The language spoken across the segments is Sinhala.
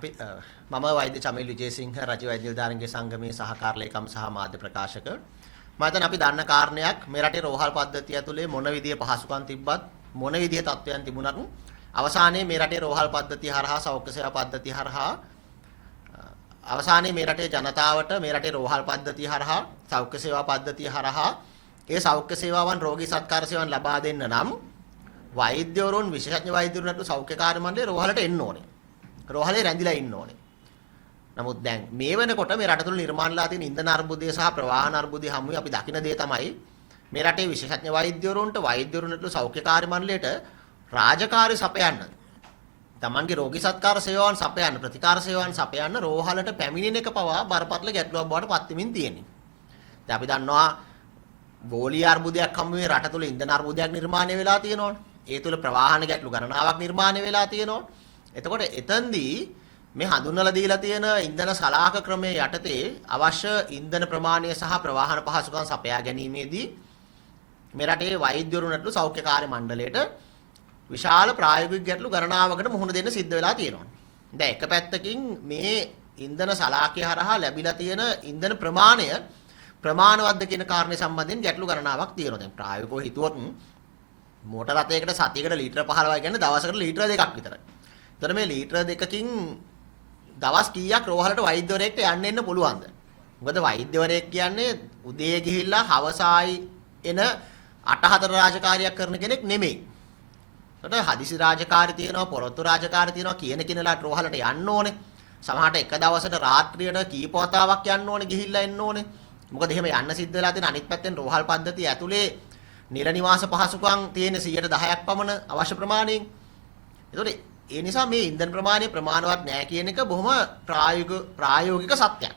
අපි මම වෛද්‍ය චමිල් විජේසිංහ රජ වෛද්‍ය නිලධාරීන්ගේ සංගමයේ සහකාර ලේකම් සහ මාධ්‍ය ප්‍රකාශක. මම හිතන්නේ අපි දන්න කාරණයක් මේ රටේ රෝහල් පද්ධතිය ඇතුලේ මොන විදිය පහසුකම් තිබ්බත් මොන විදිය තත්ත්වයන් තිබුණත් අවසානයේ මේ රටේ රෝහල් පද්ධතිය හරහා සෞඛ්‍ය සේවා පද්ධතිය හරහා අවසානයේ මේ රටේ ජනතාවට මේ රටේ රෝහල් පද්ධතිය හරහා සෞඛ්‍ය සේවා පද්ධතිය හරහා ඒ සෞඛ්‍ය සේවාවන් රෝගී සත්කාර සේවාවන් ලබා දෙන්න නම් වෛද්‍යවරුන් විශේෂඥ වෛද්‍යවරුන්ට සෞඛ්‍ය කාර්ය මණ්ඩලය රෝහලට එන්න ඕනේ. රෝහලේ රැඳිලා ඉන්න ඕනේ. නමුත් දැන් මේ වෙනකොට මේ රට තුළ නිර්මාණලා තියෙන ඉන්ධන අර්බුදය සහ ප්‍රවාහන අර්බුදය හමුවේ අපි දකින දේ තමයි මේ රටේ විශේෂඥ වෛද්‍යවරුන්ට වෛද්‍යවරුන්ට සෞඛ්‍ය කාර්ය මණ්ඩලයට රාජකාරි සපයන්න. තමන්ගේ රෝගී සත්කාර සේවාවන් සපයන්න, ප්‍රතිකාර සේවාවන් සපයන්න රෝහලට පැමිණෙන එක පවා බරපතල ගැටලුවක් බවට පත් වෙමින් තියෙනවා. දැන් අපි දන්නවා ගෝලීය අර්බුදයක් හමුවේ රට තුළ ඉන්ධන අර්බුදයක් නිර්මාණය වෙලා තියෙනවනේ. ඒ තුළ ප්‍රවාහන ගැටලු ගණනාවක් නිර්මාණය වෙලා තියෙනවා. එතකොට එතෙන්දී මේ හඳුන්වලා දීලා තියෙන ඉන්ධන සලාක ක්‍රමයේ යටතේ අවශ්‍ය ඉන්ධන ප්‍රමාණය සහ ප්‍රවාහන පහසුකම් සපයා ගැනීමේදී මේ රටේ වෛද්‍යවරුන්ට සෞඛ්‍ය කාර්ය මණ්ඩලයට විශාල ප්‍රායෝගික ගැටලු ගණනාවකට මුහුණ දෙන්න සිද්ධ වෙලා තියෙනවා. දැන් එක පැත්තකින් මේ ඉන්ධන සලාකය හරහා ලැබිලා තියෙන ඉන්ධන ප්‍රමාණය ප්‍රමාණවත්ද කියන කාරණේ සම්බන්ධයෙන් ගැටලු ගණනාවක් තියෙනවා. දැන් ප්‍රායෝගිකව හිතුවොත් මෝටර රථයකට සතියකට ලීටර 15යි කියන්නේ දවසකට ලීටර 2ක් විතරයි. එතන මේ ලීටර 2කින් දවස් කීයක් රෝහලට වෛද්‍යවරයෙක්ට යන්න එන්න පුළුවන්ද? මොකද වෛද්‍යවරයෙක් කියන්නේ උදේ ගිහිල්ලා හවසායි එන 8-4 රාජකාරියක් කරන කෙනෙක් නෙමෙයි. ඒකට හදිසි රාජකාරී තියෙනවා, පොරොත්තු රාජකාරී තියෙනවා කියන කෙනාට රෝහලට යන්න ඕනේ. සමහරට එක දවසට රාත්‍රියට කීප වතාවක් යන්න ඕනේ, ගිහිල්ලා එන්න ඕනේ. මොකද එහෙම යන්න සිද්ධ වෙලා තියෙන අනිත් පැත්තෙන් රෝහල් පද්ධතිය ඇතුලේ නිල නිවාස පහසුකම් තියෙන 10%ක් පමණ අවශ්‍ය ප්‍රමාණයෙන්. ඒතකොට ඒ නිසා මේ ඉන්ධන ප්‍රමාණය ප්‍රමාණවත් නැහැ කියන එක බොහොම ප්‍රායෝගික සත්‍යයක්.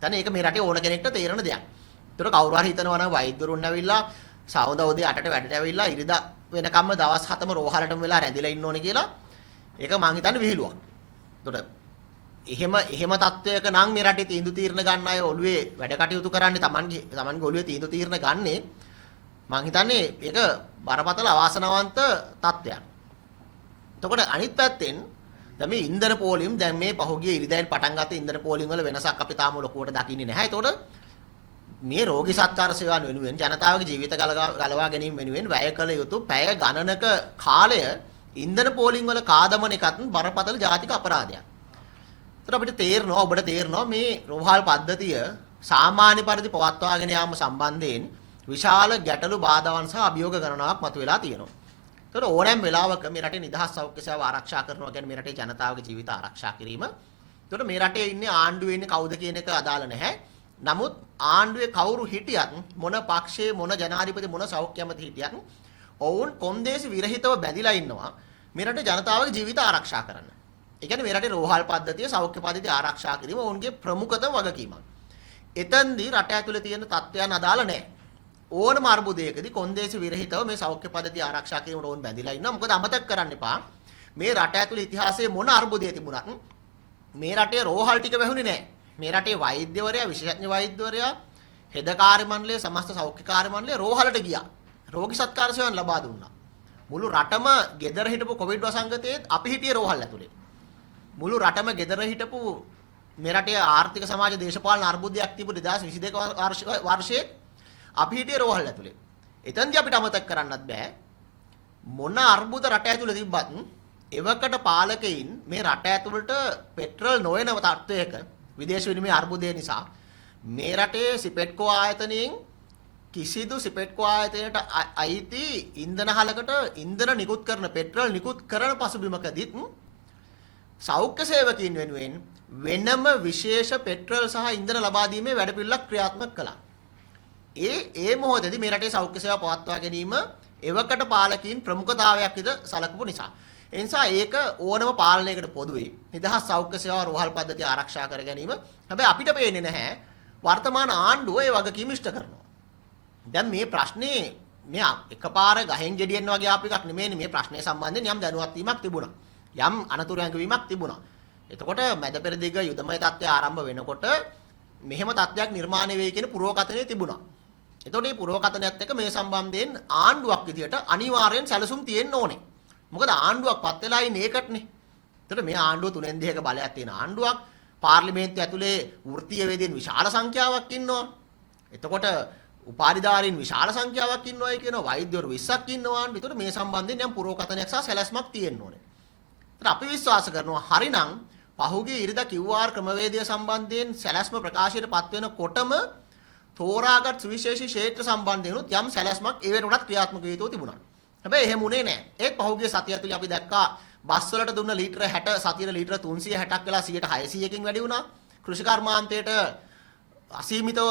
දැන් ඒක මේ රටේ ඕන කෙනෙක්ට තේරෙන දෙයක්. ඒතර කවුරු හරි හිතනවා නම් වෛද්‍යවරුන් ඇවිල්ලා සවුදා උදේ 8ට වැඩට ඇවිල්ලා ඉරිදා වෙනකම්ම දවස් 7ම රෝහලටම වෙලා රැඳිලා ඉන්න ඕනේ කියලා ඒක මං හිතන්නේ විහිළුවක්. ඒතර එහෙම තත්වයක නම් මේ රටේ තීන්දුව తీරන ගන්න අය ඔළුවේ වැඩ කටයුතු කරන්නේ Tamanගේ ඔළුවේ තීන්දුව తీරන ගන්නේ මං හිතන්නේ ඒක බරපතල අවාසනාවන්ත තත්ත්වයක්. එතකොට අනිත් පැත්තෙන් දැන් මේ ඉන්ධන පෝලිම් දැන් මේ පහුගිය ඉරිදායින් පටන් ගත්ත ඉන්ධන පෝලිම් වල වෙනසක් අපි තාම ලොකුවට දකින්නේ නැහැ. එතකොට මේ රෝගී සත්කාර සේවාවන් වෙනුවෙන් ජනතාවගේ ජීවිත ගලවා ගැනීම වෙනුවෙන් වැය කළ යුතු පැය ගණනක කාලය ඉන්ධන පෝලිම් වල කාදමන එකත් බරපතල ජාතික අපරාධයක්. එතකොට අපිට තේරෙනවා ඔබට තේරෙනවා මේ රෝහල් පද්ධතිය සාමාන්‍ය පරිදි පවත්වාගෙන යාම සම්බන්ධයෙන් විශාල ගැටලු බාධාවන් සහ අභියෝග ගණනාවක් මතුවලා තියෙනවා. ඒතර ඕනෑම වෙලාවක මේ රටේ නිදහස් සෞඛ්‍ය සේවාව ආරක්ෂා කරනවා කියන්නේ මේ රටේ ජනතාවගේ ජීවිත ආරක්ෂා කිරීම. ඒතර මේ රටේ ඉන්නේ ආණ්ඩුවේ ඉන්නේ කවුද කියන එක අදාළ නැහැ. නමුත් ආණ්ඩුවේ කවුරු හිටියත් මොන පක්ෂයේ මොන ජනාධිපති මොන සෞඛ්‍ය ඇමති හිටියත් ඔවුන් කොන්දේසි විරහිතව බැඳිලා ඉන්නවා මේ රටේ ජනතාවගේ ජීවිත ආරක්ෂා කරන්න. ඒ කියන්නේ මේ රටේ රෝහල් පද්ධතිය සෞඛ්‍ය පද්ධතිය ආරක්ෂා කිරීම ඔවුන්ගේ ප්‍රමුඛතම වගකීමක්. එතෙන්දී රට ඇතුලේ තියෙන තත්ත්වයන් අදාළ නැහැ. ඕනම අර්බුදයකදී කොන්දේසි විරහිතව මේ සෞඛ්‍ය පද්ධතිය ආරක්ෂා කිරීමට ඕන් බැඳිලා ඉන්නවා. මොකද අමතක කරන්න එපා මේ රට ඇතුලේ ඉතිහාසයේ මොන අර්බුදය තිබුණත් මේ රටේ රෝහල් ටික වැහුනේ නැහැ. මේ රටේ වෛද්‍යවරයා විශේෂඥ වෛද්‍යවරයා හෙද කාර්ය මණ්ඩලය සමස්ත සෞඛ්‍ය කාර්ය මණ්ඩලය රෝහලට ගියා. රෝගී සත්කාර සේවාවන් ලබා දුන්නා. මුළු රටම ගෙදර හිටපු කොවිඩ් වසංගතයේත් අපි හිටියේ රෝහල් ඇතුලේ. මුළු රටම ගෙදර හිටපු මේ රටේ ආර්ථික සමාජ දේශපාලන අර්බුදයක් තිබුණ 2022 වර්ෂයේ අපි හිටියේ රෝහල් ඇතුලේ. එතෙන්දී අපිට අමතක කරන්නත් බෑ මොන අර්බුද රට ඇතුලේ තිබ්බත් එවකට පාලකයින් මේ රට ඇතුළට පෙට්‍රල් නොවන තත්ත්වයක විදේශ විනිමය අර්බුදය නිසා මේ රටේ සිපෙට්කෝ ආයතනයෙන් කිසිදු සිපෙට්කෝ ආයතනයට අයිති ඉන්ධන හලකට ඉන්ධන නිකුත් කරන පෙට්‍රල් නිකුත් කරන පසුබිමකදීත් සෞඛ්‍ය සේවකීන් වෙනුවෙන් වෙනම විශේෂ පෙට්‍රල් සහ ඉන්ධන ලබා දීමේ වැඩපිළිවෙලක් ක්‍රියාත්මක කළා. ඒ මොහොතේදී මේ රටේ සෞඛ්‍ය සේවා පවත්වා ගැනීම එවකට පාලකීන් ප්‍රමුඛතාවයක් විදිහට සැලකපු නිසා. ඒ නිසා ඒක ඕනම පාලනයකට පොදුයි. නිදහස් සෞඛ්‍ය සේවා රෝහල් පද්ධතිය ආරක්ෂා කර ගැනීම. හැබැයි අපිට පේන්නේ නැහැ වර්තමාන ආණ්ඩුව ඒ වගකීම ඉෂ්ට කරනවා. දැන් මේ ප්‍රශ්නේ මේ එකපාර ගහෙන් ගෙඩියෙන් වගේ ආපු එකක් නෙමෙයි. මේ ප්‍රශ්නේ සම්බන්ධයෙන් යම් දැනුවත් වීමක් තිබුණා. යම් අනතුරු ඇඟවීමක් තිබුණා. එතකොට මැද පෙරදිග යුදමය තත්ත්වය ආරම්භ වෙනකොට මෙහෙම තත්ත්වයක් නිර්මාණය වෙයි කියන පුරවකථනය තිබුණා. එතකොට මේ පුරවකථනයත් එක්ක මේ සම්බන්ධයෙන් ආණ්ඩුවක් විදියට අනිවාර්යෙන් සැලසුම් තියෙන්න ඕනේ. මොකද ආණ්ඩුවක් පත් වෙලා ඉන්නේ ඒකටනේ. එතකොට මේ ආණ්ඩුව 3න් 2ක බලයක් තියෙන ආණ්ඩුවක්. පාර්ලිමේන්තුව ඇතුලේ වෘත්තීය වේදීන් විශාල සංඛ්‍යාවක් ඉන්නවා. එතකොට උපාධිධාරීන් විශාල සංඛ්‍යාවක් ඉන්නවායි කියනවා. වෛද්‍යවරු 20ක් ඉන්නවා. එතකොට මේ සම්බන්ධයෙන් යම් පුරෝකථනයක් සහ සැලැස්මක් තියෙන්න ඕනේ. එතකොට අපි විශ්වාස කරනවා හරිනම් පහුගිය ඉරිදා QR ක්‍රමවේදය සම්බන්ධයෙන් සැලැස්ම ප්‍රකාශයටපත් වෙනකොටම තෝරාගත් සුවිශේෂී ක්ෂේත්‍ර සම්බන්ධයෙන් යම් සැලැස්මක් ඒ වෙනකොටත් ක්‍රියාත්මක වෙ යුතු තිබුණා. හැබැයි එහෙම උනේ නැහැ. ඒත් පහුගිය සතිය ඇතුලේ අපි දැක්කා බස් වලට දුන්න ලීටර 60 සතියේ ලීටර 360ක් වෙලා 600කින් වැඩි වුණා. කෘෂි කර්මාන්තයට අසීමිතව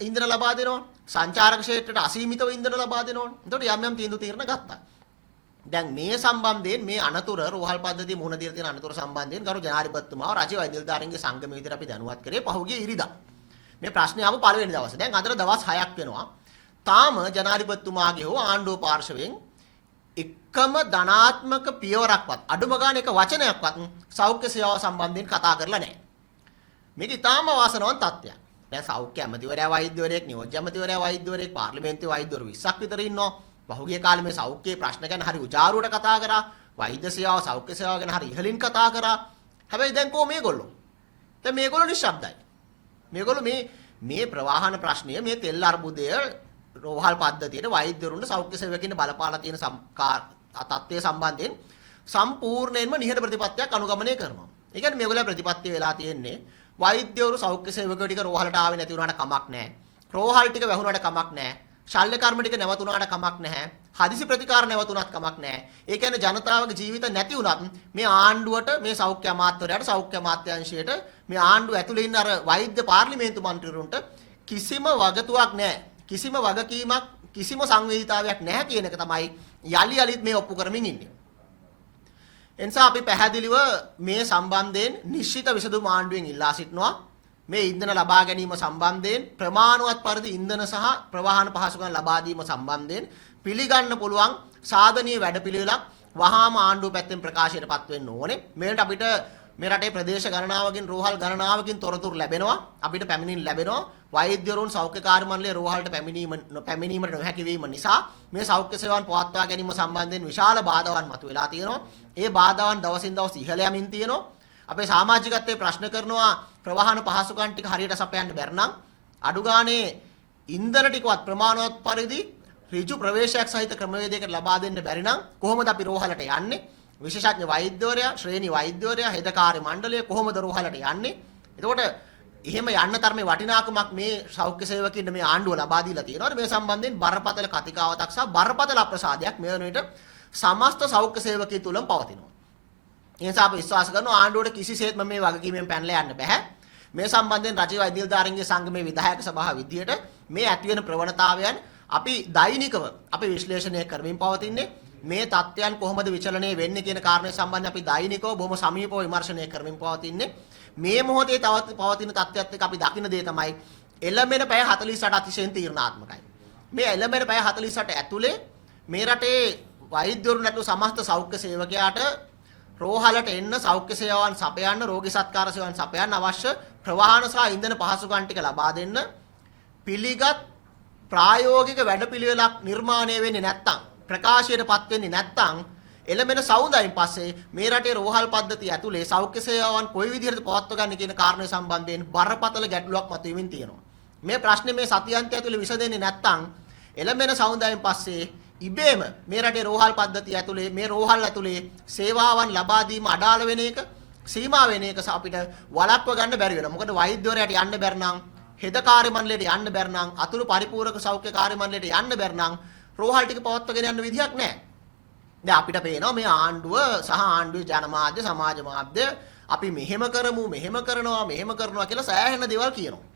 ඉන්ධන ලබා දෙනවා. සංචාරක ක්ෂේත්‍රයට අසීමිතව ඉන්ධන ලබා දෙනවා. එතකොට යම් යම් තීන්දුව ගත්තා. දැන් මේ සම්බන්ධයෙන් මේ අනතුර රෝහල් පද්ධතිය මුහුණ දීලා තියෙන අනතුර සම්බන්ධයෙන් ගරු ජනාධිපතිතුමාව රජ වෛද්‍ය නිලධාරීන්ගේ සංගමයේ විතර අපි දැනුවත් කරේ පහුගිය ඉරිදා. මේ ප්‍රශ්නේ ආව පළවෙනි දවසේ. දැන් අද දවස් 6ක් වෙනවා. තාම ජනාධිපතිතුමාගේ හෝ ආණ්ඩුව පාර්ශවයෙන් එකම ධනාත්මක පියවරක්වත් අඩුම ගාන එක වචනයක්වත් සෞඛ්‍ය සේවාව සම්බන්ධයෙන් කතා කරලා නැහැ. මේක ඉතාම වාසනාවන්ත තත්ත්වයක්. දැන් සෞඛ්‍ය ඇමතිවරයා වෛද්‍යවරයෙක්, නියෝජ්‍ය ඇමතිවරයා වෛද්‍යවරයෙක්, පාර්ලිමේන්තුවේ වෛද්‍යවරු 20ක් විතර ඉන්නවා. පහුගිය කාලේ මේ සෞඛ්‍ය ප්‍රශ්න ගැන හරි උජාරුවට කතා කරා. වෛද්‍ය සේවාව, සෞඛ්‍ය සේවාව ගැන හරි ඉහළින් කතා කරා. හැබැයි දැන් කොහොම මේගොල්ලෝ? දැන් මේගොල්ලෝ නිශ්ශබ්දයි. මේගොල්ලෝ මේ ප්‍රවාහන ප්‍රශ්නය, මේ තෙල් අර්බුදය රෝහල් පද්ධතියට වෛද්‍යවරුන්ට සෞඛ්‍ය සේවකින් බලපාලා තියෙන තත්ත්වය සම්බන්ධයෙන් සම්පූර්ණයෙන්ම නිහඬ ප්‍රතිපත්තියක් අනුගමනය කරනවා. ඒ කියන්නේ මේගොල්ලෝ ප්‍රතිපත්තිය වෙලා තියෙන්නේ වෛද්‍යවරු සෞඛ්‍ය සේවකයෝ ටික රෝහලට ආවේ නැති වුණාට කමක් නැහැ. රෝහල් ටික වැහුණාට කමක් නැහැ. ශල්‍ය කර්ම ටික නැවතුණාට කමක් නැහැ. හදිසි ප්‍රතිකාර නැවතුණත් කමක් නැහැ. ඒ කියන්නේ ජනතාවගේ ජීවිත නැති වුණත් මේ ආණ්ඩුවට, මේ සෞඛ්‍ය අමාත්‍යවරයාට, සෞඛ්‍ය අමාත්‍යාංශයට, මේ ආණ්ඩුව ඇතුලේ ඉන්න අර වෛද්‍ය පාර්ලිමේන්තු මන්ත්‍රීවරුන්ට කිසිම වගතුවක් නැහැ. කිසිම වගකීමක්, කිසිම සංවේදීතාවයක් නැහැ කියන එක තමයි යලි යලිත් මේ ඔප්පු කරමින් ඉන්නේ. එනිසා අපි පැහැදිලිව මේ සම්බන්ධයෙන් නිශ්චිත විසඳුම් ආණ්ඩුවෙන් ඉල්ලා සිටිනවා. මේ ඉන්ධන ලබා ගැනීම සම්බන්ධයෙන් ප්‍රමාණවත් පරිදි ඉන්ධන සහ ප්‍රවාහන පහසුකම් ලබා දීම සම්බන්ධයෙන් පිළිගන්න පුළුවන් සාධනීය වැඩපිළිවෙලක් වහාම ආණ්ඩුව පැත්තෙන් ප්‍රකාශයටපත් වෙන්න ඕනේ. මේකට අපිට මේ රටේ ප්‍රදේශ ගණනාවකින්, රෝහල් ගණනාවකින් තොරතුරු ලැබෙනවා. අපිට පැමිණිලි ලැබෙනවා. වෛද්‍යවරුන් සෞඛ්‍ය කාර්ය මණ්ඩලයේ රෝහලට පැමිණීමට නොහැකි වීම නිසා මේ සෞඛ්‍ය සේවාවන් පවත්වා ගැනීම සම්බන්ධයෙන් විශාල බාධාවන් මතුවලා තියෙනවා. ඒ බාධාවන් දවසින් දවස ඉහළ යමින් තියෙනවා. අපේ සමාජිකත්වයේ ප්‍රශ්න කරනවා ප්‍රවාහන පහසුකම් ටික හරියට සපයන්න බැරි නම් අඩු ගානේ ඉන්ධන ටිකවත් ප්‍රමාණවත් පරිදි ඍජු ප්‍රවේශයක් සහිත ක්‍රමවේදයකට ලබා දෙන්න බැරි නම් කොහොමද අපි රෝහලට යන්නේ? විශේෂඥ වෛද්‍යවරයා, ශ්‍රේණි වෛද්‍යවරයා, හෙද කාර්ය මණ්ඩලය කොහොමද රෝහලට යන්නේ? එතකොට එහෙම යන්න තරමේ වටිනාකමක් මේ සෞඛ්‍ය සේවකින්ට මේ ආණ්ඩුව ලබා දීලා තියෙනවා. මේ සම්බන්ධයෙන් බරපතල කතිකාවතක් සහ බරපතල අප්‍රසාදයක් මේ වෙන විට සමස්ත සෞඛ්‍ය සේවකයන් තුලම පවතිනවා. ඒ නිසා අපි විශ්වාස කරනවා ආණ්ඩුවට කිසිසේත්ම මේ වගකීමෙන් පැනලා යන්න බෑ. මේ සම්බන්ධයෙන් රජයේ වෛද්‍ය නිලධාරීන්ගේ සංගමේ විධායක සභාව විදියට මේ ඇති වෙන ප්‍රවණතාවයන් අපි දෛනිකව අපි විශ්ලේෂණය කරමින් පවතින්නේ. මේ තත්ත්වයන් කොහොමද විචලනය වෙන්නේ කියන කාරණේ සම්බන්ධයෙන් අපි දෛනිකව බොහොම සමීපව විමර්ශනය කරමින් පවතින්නේ. මේ මොහොතේ පවතින තත්ත්වයක් එක්ක අපි දකින්න දේ තමයි එළඹෙන පැය 48 අතිශයින් තීරණාත්මකයි. මේ එළඹෙන පැය 48 ඇතුලේ මේ රටේ වෛද්‍යවරු නැතු සමස්ත සෞඛ්‍ය සේවකයාට රෝහලට එන්න, සෞඛ්‍ය සේවාවන් සපයන්න, රෝගී සත්කාර සේවාවන් සපයන්න අවශ්‍ය ප්‍රවාහන සහ ඉන්ධන පහසුකම් ටික ලබා දෙන්න පිළිගත් ප්‍රායෝගික වැඩපිළිවෙලක් නිර්මාණය වෙන්නේ නැත්නම්, ප්‍රකාශයටපත් වෙන්නේ නැත්නම් එළඹෙන සෞදායින් පස්සේ මේ රටේ රෝහල් පද්ධතිය ඇතුලේ සෞඛ්‍ය සේවාවන් කොයි විදිහටද පවත්වා ගන්න කියන කාරණේ සම්බන්ධයෙන් බරපතල ගැටලුවක් මතුවෙමින් තියෙනවා. මේ ප්‍රශ්නේ මේ සතියන්තය ඇතුලේ විසඳෙන්නේ නැත්නම් එළඹෙන සෞදායින් පස්සේ ඉබේම මේ රටේ රෝහල් පද්ධතිය ඇතුලේ, මේ රෝහල් ඇතුලේ සේවාවන් ලබා දීම අඩාල වෙන එක, සීමා වෙන එක අපිට වළක්ව ගන්න බැරි වෙනවා. මොකද වෛද්‍යවරයාට යන්න බැරි නම්, හෙද කාර්ය මණ්ඩලයට යන්න බැරි නම්, අතුරු පරිපූර්ණක සෞඛ්‍ය කාර්ය මණ්ඩලයට යන්න බැරි නම් රෝහල් ටික පවත්වාගෙන යන්න විදිහක් නැහැ. දැන් අපිට පේනවා මේ ආණ්ඩුව සහ ආණ්ඩුවේ ජනමාධ්‍ය, සමාජ මාධ්‍ය අපි මෙහෙම කරමු, මෙහෙම කරනවා කියලා සෑහෙන දේවල් කියනවා.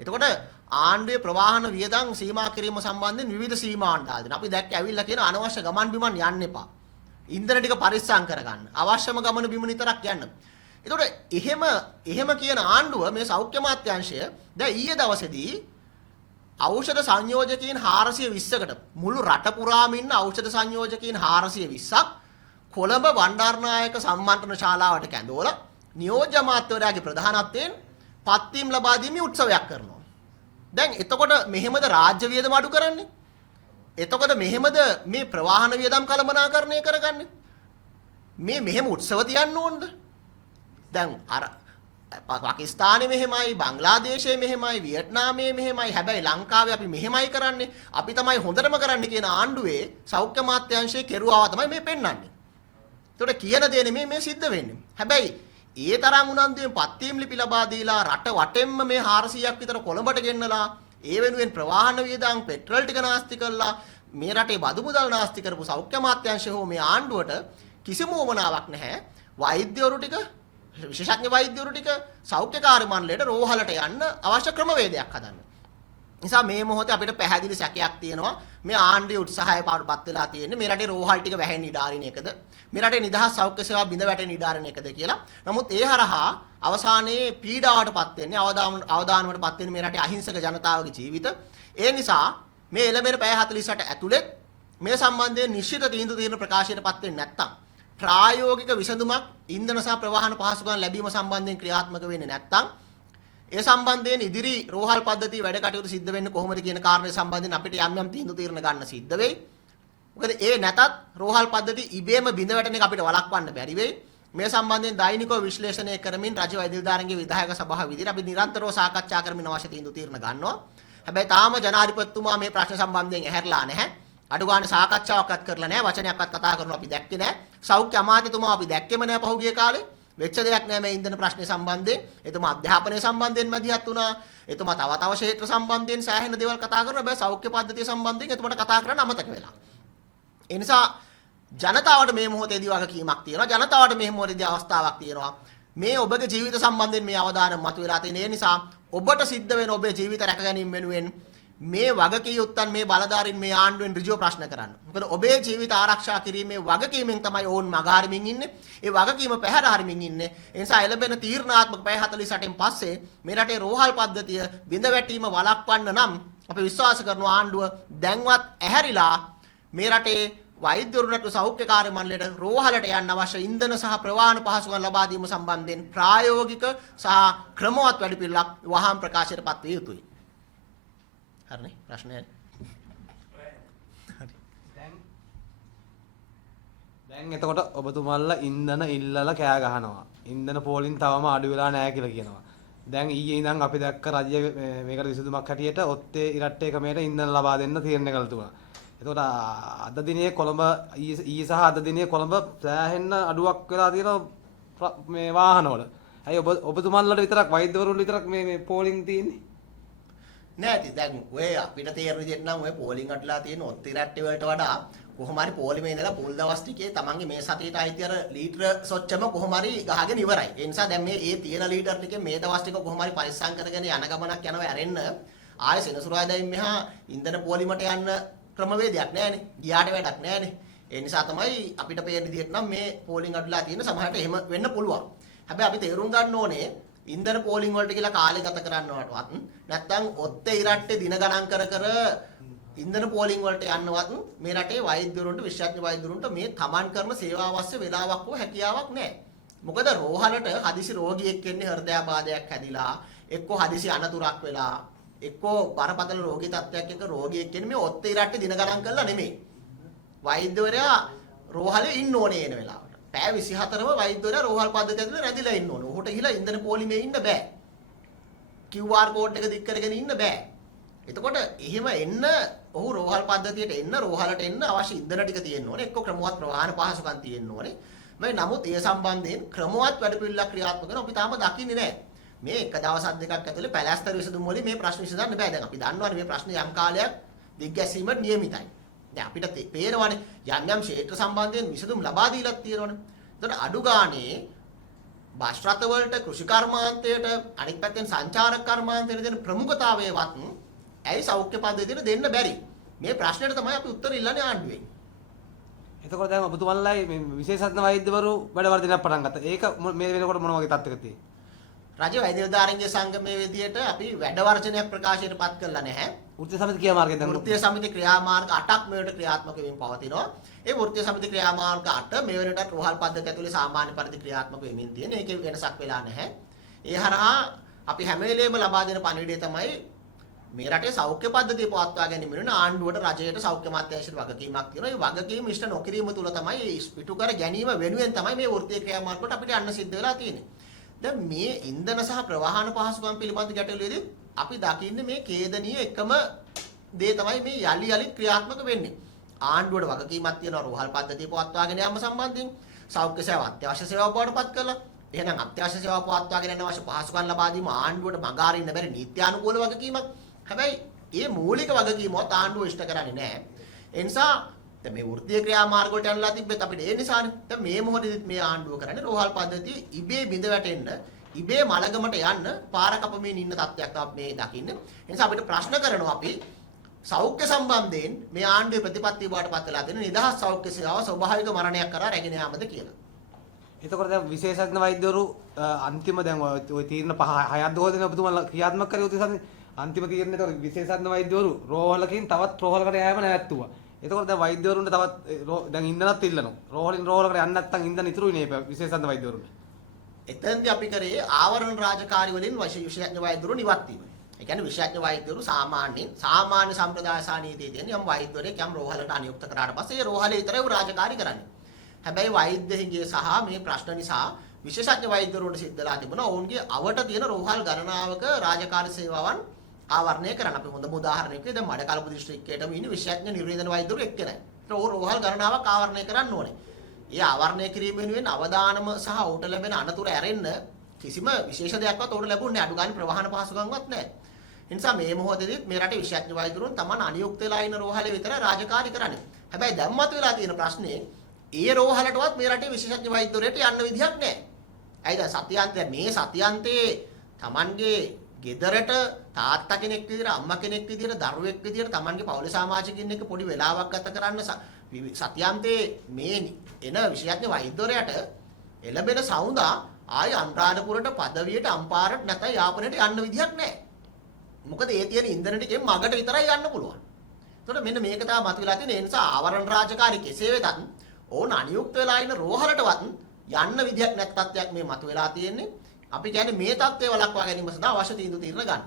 එතකොට ආණ්ඩුවේ ප්‍රවාහන වියදම් සීමා කිරීම සම්බන්ධයෙන් විවිධ සීමා ආණ්ඩාල් දෙන. අපි දැක්ක ඇවිල්ලා කියන අනවශ්‍ය ගමන් බිමන් යන්න එපා. ඉන්ධන ටික පරිස්සම් කරගන්න. අවශ්‍යම ගමන බිම නිතරක් යන්න. එතකොට එහෙම කියන ආණ්ඩුව මේ සෞඛ්‍ය අමාත්‍යාංශය දැන් ඊයේ දවසේදී ඖෂධ සංයෝජකයන් 420කට මුළු රට පුරාම ඉන්න ඖෂධ සංයෝජකයන් 420ක් කොළඹ බණ්ඩාරනායක සම්මන්ත්‍රණ ශාලාවට කැඳවලා නියෝජ්‍ය අමාත්‍යවරයාගේ ප්‍රධානත්වයෙන් පත්වීම් ලබා දීමේ උත්සවයක් කරනවා. දැන් එතකොට මෙහෙමද රාජ්‍ය වියදම අඩු කරන්නේ? එතකොට මෙහෙමද මේ ප්‍රවාහන වියදම් කළමනාකරණය කරගන්නේ? මේ මෙහෙම උත්සව තියන්න ඕනද? දැන් අර පාකිස්තානේ මෙහෙමයි, බංග්ලාදේශයේ මෙහෙමයි, වියට්නාමයේ මෙහෙමයි. හැබැයි ලංකාවේ අපි මෙහෙමයි කරන්නේ. අපි තමයි හොඳටම කරන්නේ කියන ආණ්ඩුවේ සෞඛ්‍ය මාත්‍යාංශයේ කෙරුවාව තමයි මේ පෙන්වන්නේ. ඒකට කියන දේ නෙමෙයි මේ සිද්ධ වෙන්නේ. හැබැයි ඒ තරම් උනන්දුවෙන් පත්වීම් ලිපි ලබා දීලා රට වටෙන්ම මේ 400ක් විතර කොළඹට ගෙන්නලා ඒ වෙනුවෙන් ප්‍රවාහන වියදම් පෙට්‍රල් ටික නාස්ති කරලා මේ රටේ බදු මුදල් නාස්ති කරපු සෞඛ්‍ය මාත්‍යාංශය හෝ මේ ආණ්ඩුවට කිසිම උවමනාවක් නැහැ. වෛද්‍යවරු ටික විශේෂඥ වෛද්‍යවරු ටික සෞඛ්‍ය කාර්ය මණ්ඩලයට රෝහලට යන්න අවශ්‍ය ක්‍රමවේදයක් හදන්න. නිසා මේ මොහොතේ අපිට පැහැදිලි සැකයක් තියෙනවා මේ ආණ්ඩුවේ උත්සාහය පාඩපත් වෙලා තියෙන්නේ මේ රටේ රෝහල් ටික වැහෙන්න ඉඩ ආරින එකද මේ රටේ නිදහස් සෞඛ්‍ය සේවා බිඳ වැටෙන්න ඉඩ ආරින එකද කියලා. නමුත් ඒ හරහා අවසානයේ පීඩාවටපත් වෙන්නේ අවදානවටපත් වෙන්නේ මේ රටේ අහිංසක ජනතාවගේ ජීවිත. ඒ නිසා මේ එළඹෙන පැය 48 ඇතුළේ මේ සම්බන්ධයෙන් නිශ්චිත තීන්දුව తీරන ප්‍රකාශයටපත් වෙන්නේ නැත්නම් ප්‍රායෝගික විසඳුමක් ඉන්ධන සහ ප්‍රවාහන පහසුකම් ලැබීම සම්බන්ධයෙන් ක්‍රියාත්මක වෙන්නේ නැත්නම් ඒ සම්බන්ධයෙන් ඉදිරි රෝහල් පද්ධතිය වැඩ කටයුතු සිද්ධ වෙන්නේ කොහොමද කියන කාරණේ සම්බන්ධයෙන් අපිට යම් තීන්දුව తీරන ගන්න සිද්ධ වෙයි. මොකද ඒ නැතත් රෝහල් පද්ධතිය ඉබේම බිඳ වැටෙන එක අපිට වළක්වන්න බැරි වෙයි. මේ සම්බන්ධයෙන් දෛනිකව විශ්ලේෂණය කරමින් රජ වෛද්‍ය නිලධාරීන්ගේ විධායක සභාව විදිහට අපි නිරන්තරව සාකච්ඡා කරමින් අවශ්‍ය තීන්දුව తీරන ගන්නවා. හැබැයි තාම ජනාධිපතිතුමා මේ ප්‍රශ්න සම්බන්ධයෙන් ඇහැරලා නැහැ. අඩු ගන්න සාකච්ඡාවක්වත් කරලා නැහැ. වචනයක්වත් කතා කරනවා අපි දැක්කේ නැහැ. සෞඛ්‍ය අමාත්‍යතුමා අපි දැක්කේම නැහැ පහුගිය කාලේ. වෙච්ච දෙයක් නැහැ මේ ඉන්ධන ප්‍රශ්නේ සම්බන්ධයෙන්. එතුමා අධ්‍යාපනය සම්බන්ධයෙන් මැදිහත් වුණා. එතුමා තව ක්ෂේත්‍ර සම්බන්ධයෙන් සෑහෙන දේවල් කතා කරනවා. හැබැයි සෞඛ්‍ය පද්ධතිය සම්බන්ධයෙන් එතුමාට කතා කරන්න අමතක වෙලා. ඒ නිසා ජනතාවට මේ මොහොතේදී වගකීමක් තියෙනවා. ජනතාවට මේ මොහොතේදී අවස්ථාවක් තියෙනවා. මේ ඔබගේ ජීවිත සම්බන්ධයෙන් මේ අවධානය මතුවලා තියෙන. ඒ නිසා ඔබට සිද්ධ වෙන ඔබේ ජීවිත රැක ගැනීම වෙනුවෙන් මේ වගකීම් මේ බලධාරීන් මේ ආණ්ඩුවෙන් ඍජුව ප්‍රශ්න කරන්න. මොකද ඔබේ ජීවිත ආරක්ෂා කිරීමේ වගකීමෙන් තමයි ඕන් මගහරිමින් ඉන්නේ. ඒ වගකීම පැහැර හරිමින් ඉන්නේ. ඒ නිසා එළඹෙන තීරණාත්මක පැය 48න් පස්සේ මේ රටේ රෝහල් පද්ධතිය බිඳ වැටීම වළක්වන්න නම් අපි විශ්වාස කරනවා ආණ්ඩුව දැන්වත් ඇහැරිලා මේ රටේ වෛද්‍යවරුන්ට සෞඛ්‍ය කාර්ය මණ්ඩලයට රෝහලට යන්න අවශ්‍ය ඉන්ධන සහ ප්‍රවාහන පහසුකම් ලබා දීම සම්බන්ධයෙන් ප්‍රායෝගික සහ ක්‍රමවත් වැඩපිළිවෙලක් වහාම ප්‍රකාශයටපත් විය යුතුයි. හරිනේ ප්‍රශ්නය. දැන් එතකොට ඔබතුමාලා ඉන්ධන ඉල්ලලා කෑ ගහනවා. ඉන්ධන පෝලින් තවම අඩු වෙලා නැහැ කියලා කියනවා. දැන් ඊයේ ඉඳන් අපි දැක්ක රජය මේකට විසඳුමක් හැටියට ඔත්තේ ඉරට්ටේ ක්‍රමයට ඉන්ධන ලබා දෙන්න තීරණය කළා තුනා. එතකොට අද දිනේ කොළඹ ඊයේ සහ අද දිනේ කොළඹ සෑහෙන්න අඩුවක් වෙලා තියෙනවා මේ වාහනවල. ඇයි ඔබතුමාලාට විතරක් වෛද්‍යවරුන්ට විතරක් මේ පෝලිං තියෙන්නේ? නෑ ඉතින් දැන් ඔය අපිට තේරෙන විදිහට නම් ඔය පෝලිං අටලා තියෙන ඔත්ති රැට්ටේ වලට වඩා කොහොම හරි පොලිමේ ඉඳලා පොල් දවස් ටිකේ තමන්ගේ මේ සතියට අයිති අර ලීටර සොච්චම කොහොම හරි ගහගෙන ඉවරයි. ඒ නිසා දැන් මේ තියෙන ලීටර ටිකේ මේ දවස් ටික කොහොම හරි පරිස්සම් කරගෙන යන ගමනක් යනවා ඇරෙන්න ආයෙ සෙනසුරාදායින් මෙහා ඉන්ධන පොලිමට යන්න ක්‍රමවේදයක් නැහැනේ. ගියාට වැඩක් නැහැනේ. ඒ නිසා තමයි අපිට පේන විදිහට නම් මේ පෝලිං අඩුලා තියෙන සමහරට එහෙම වෙන්න පුළුවන්. හැබැයි අපි තේරුම් ගන්න ඕනේ ඉන්ධන පෝලිං වලට කියලා කාලය ගත කරන්නවටවත් නැත්නම් ඔත්තේ ඉරට්ටේ දින ගණන් කර ඉන්ධන පෝලිං වලට යන්නවත් මේ රටේ වෛද්‍යවරුන්ට විශේෂඥ වෛද්‍යවරුන්ට මේ තමන් කරන සේවා අවශ්‍ය වෙලාවක් හෝ හැකියාවක් නැහැ. මොකද රෝහලට හදිසි රෝගියෙක් එන්නේ හෘදයාබාධයක් හැදිලා එක්ක හදිසි අනතුරක් වෙලා එක්ක බරපතල රෝගී තත්ත්වයක් එක්ක රෝගියෙක් එන්නේ මේ ඔත්තේ ඉරට්ටේ දින ගණන් කරලා නෙමෙයි. වෛද්‍යවරයා රෝහලේ ඉන්න ඕනේ එන වෙලාවට. පැය 24ම වෛද්‍යවරයා රෝහල් පද්ධතිය ඇතුලේ රැඳිලා ඉන්න ඕනේ. ඔහුට ගිහිලා ඉන්ධන පොලිමේ ඉන්න බෑ. QR කෝඩ් එක දික් කරගෙන ඉන්න බෑ. එතකොට එහෙම එන්න ඔහු රෝහල් පද්ධතියට එන්න රෝහලට එන්න අවශ්‍ය ඉන්ධන ටික තියෙන්න ඕනේ. එක්ක ක්‍රමවත් ප්‍රවාහන පහසුකම් තියෙන්න ඕනේ. මේ නමුත් ඒ සම්බන්ධයෙන් ක්‍රමවත් වැඩපිළිවෙලක් ක්‍රියාත්මක කරන අපි තාම දකින්නේ නැහැ. මේ එක දවස් දෙකක් ඇතුලේ පැලැස්තර විසඳුම් වලින් මේ ප්‍රශ්න විසඳන්න බෑ. දැන් අපි දන්නවනේ මේ ප්‍රශ්න යම් කාලයක් දිග්ගැසීමට නියමිතයි. දැන් අපිට පේනවනේ යම් යම් ක්ෂේත්‍ර සම්බන්ධයෙන් විසඳුම් ලබා දීලා තියෙනවනේ. එතකොට අඩු ගානේ බස් රථ වලට කෘෂි කර්මාන්තයට අනිත් පැත්තෙන් සංචාරක කර්මාන්තයට දෙන ප්‍රමුඛතාවයවත් ඇයි සෞඛ්‍ය පද්ධතියට දෙන්න බැරි? මේ ප්‍රශ්නෙට තමයි අපි උත්තර ඉල්ලන්නේ ආණ්ඩුවෙන්. එතකොට දැන් ඔබතුමාලායි මේ විශේෂඥ වෛද්‍යවරු වැඩ වර්ධනයක් පටන් ගත්තා. ඒක මේ වෙනකොට මොන වගේ තත්ත්වයකද තියෙන්නේ? රජ වෛද්‍ය නිලධාරීන්ගේ සංගමයේ විදියට අපි වැඩ වර්ජනයක් ප්‍රකාශයටපත් කළා නැහැ. වෘත්තීය සමිති ක්‍රියාමාර්ගයෙන් දැන් වෘත්තීය සමිති ක්‍රියාමාර්ග 8ක් මේවට ක්‍රියාත්මක වෙමින් පවතිනවා. ඒ වෘත්තීය සමිති ක්‍රියාමාර්ග 8 මේ වෙනටත් රෝහල් පද්ධතිය ඇතුලේ සාමාන්‍ය පරිදි ක්‍රියාත්මක වෙමින් තියෙන. ඒකේ වෙනසක් වෙලා නැහැ. ඒ හරහා අපි හැම වෙලේම ලබා දෙන පණිවිඩය තමයි මේ රටේ සෞඛ්‍ය පද්ධතිය පවත්වා ගැනීම වෙන ආණ්ඩුවට රජයට සෞඛ්‍ය අමාත්‍යාංශයට වගකීමක් තියෙනවා. ඒ වගකීම ඉෂ්ට නොකිරීම තුල තමයි ඉටු කර ගැනීම වෙනුවෙන් තමයි මේ වෘත්තීය ක්‍රියාමාර්ගවලට අපිට යන්න සිද්ධ වෙලා තියෙන්නේ. දැන් මේ ඉන්ධන සහ ප්‍රවාහන පහසුකම් පිළිබඳ ගැටලුවේදී අපි දකින්නේ මේ ඛේදනීය එකම දේ තමයි මේ යලි යලි ක්‍රියාත්මක වෙන්නේ. ආණ්ඩුවට වගකීමක් තියෙනවා රෝහල් පද්ධතිය පවත්වාගෙන යාම සම්බන්ධයෙන් සෞඛ්‍ය සේවා අත්‍යවශ්‍ය සේවාවක් බවට පත් කරලා එහෙනම් අත්‍යවශ්‍ය සේවා පවත්වාගෙන යන අවශ්‍ය පහසුකම් ලබා දීම ආණ්ඩුවට මඟ අරින්න බැරි නීත්‍යානුකූල වගකීමක්. හැබැයි මේ මූලික වගකීමවත් ආණ්ඩුව ඉෂ්ට කරන්නේ නැහැ. ඒ නිසා දැන් මේ වෘත්තීය ක්‍රියාමාර්ග වලට යන්නලා තිබ්බෙත් අපිට ඒ නිසානේ. දැන් මේ මොහොතේදීත් මේ ආණ්ඩුව කරන්නේ රෝහල් පද්ධතිය ඉබේ බිඳ වැටෙන්න, ඉබේ මලගමට යන්න පාර කපමින් ඉන්න තත්ත්වයක් තමයි මේ දකින්නේ. ඒ නිසා අපිට ප්‍රශ්න කරනවා අපි සෞඛ්‍ය සම්බන්ධයෙන් මේ ආණ්ඩුවේ ප්‍රතිපත්තිය බවට පත් වෙලා තියෙන නිදහස් සෞඛ්‍ය සේවාව ස්වභාවික මරණයක් කරා රැගෙන යාමද කියලා. එතකොට දැන් විශේෂඥ වෛද්‍යවරු අන්තිම දැන් ওই තීරණ 6ක් දෝදෙන ඔබතුමාලා ක්‍රියාත්මක කරේ උදේසන්නේ අන්තිම තීරණය එතකොට විශේෂඥ වෛද්‍යවරු රෝහලකින් තවත් රෝහලකට යෑම නැවැත්තුවා. එතකොට දැන් වෛද්‍යවරුන්ට තවත් දැන් ඉන්ධනත් ඉල්ලනවා. රෝහලින් රෝහලකට යන්න නැත්නම් ඉන්ධන ඉතුරුයි නේ විශේෂඥ වෛද්‍යවරුන්ට. එතෙන්දී අපි කරේ ආවරණ රාජකාරි වලින් විශේෂඥ වෛද්‍යවරු නිවත් වීම. ඒ කියන්නේ විශේෂඥ වෛද්‍යවරු සාමාන්‍ය සම්ප්‍රදාය සානීතියේ තියෙන යම් වෛද්‍යවරයෙක් යම් රෝහලකට අනියුක්ත කරාට පස්සේ ඒ රෝහලේ විතරයි රාජකාරී කරන්නේ. හැබැයි වෛද්‍යහිගේ සහ මේ ප්‍රශ්න නිසා විශේෂඥ වෛද්‍යවරුන්ට සිද්ධලා තිබුණා ඔවුන්ගේ අවට තියෙන රෝහල් ගණනාවක රාජකාරී සේවාවන් ආවරණය කරන්න. අපි හොඳම උදාහරණයක් විදිහට දැන් මඩකලපු දිස්ත්‍රික්කයේටම ඉන්නේ විශේෂඥ නිර්වේදන වෛද්‍යවරු එක්කෙනයි. ඒක රෝහල් ගණනාවක් ආවරණය කරන්න ඕනේ. ඒ ආවරණය කිරීම වෙනුවෙන් අවදානම සහ ඌට ලැබෙන අනතුරු ඇරෙන්න කිසිම විශේෂ දෙයක්වත් ඌට ලැබුණේ නැහැ. අඩු ගානේ ප්‍රවාහන පහසුකම්වත් නැහැ. ඒ නිසා මේ මොහොතේදීත් මේ රටේ විශේෂඥ වෛද්‍යවරුන් Taman අනියුක්ත වෙලා ඉන්න රෝහලේ විතරයි රාජකාරී කරන්නේ. හැබැයි දැම්මත් වෙලා තියෙන ප්‍රශ්නේ ඒ රෝහලටවත් මේ රටේ විශේෂඥ වෛද්‍යවරයෙක් යන්න විදිහක් නැහැ. ඇයි දැන් සත්‍යාන්තය මේ සත්‍යාන්තයේ Tamanගේ ගෙදරට තාත්තා කෙනෙක් විදිහට අම්මා කෙනෙක් විදිහට දරුවෙක් විදිහට Tamanගේ පවුලේ සමාජිකින් එක්ක පොඩි වෙලාවක් ගත කරන්න සත්‍යාන්තයේ මේ එන විශේෂඥ වෛද්‍යවරයාට එළබෙන සවුදා ආයි අනුරාධපුරට පදවියට අම්පාරට නැත්නම් යාපනයට යන්න විදිහක් නැහැ. මොකද ඒ තියෙන ඉන්ධන ටිකෙන් මගට විතරයි යන්න පුළුවන්. එතකොට මෙන්න මේක තමයි මතුවලා තියෙන. ඒ නිසා ආවරණ රාජකාරී කෙසේ වෙතත් ඕන අනියුක්ත වෙලා ඉන්න රෝහලටවත් යන්න විදිහක් නැති තත්ත්වයක් මේ මතුවලා තියෙන්නේ. අපි කියන්නේ මේ තත්ත්වය වළක්වා ගැනීම සඳහා අවශ්‍ය තීන්දුව తీරන ගන්න.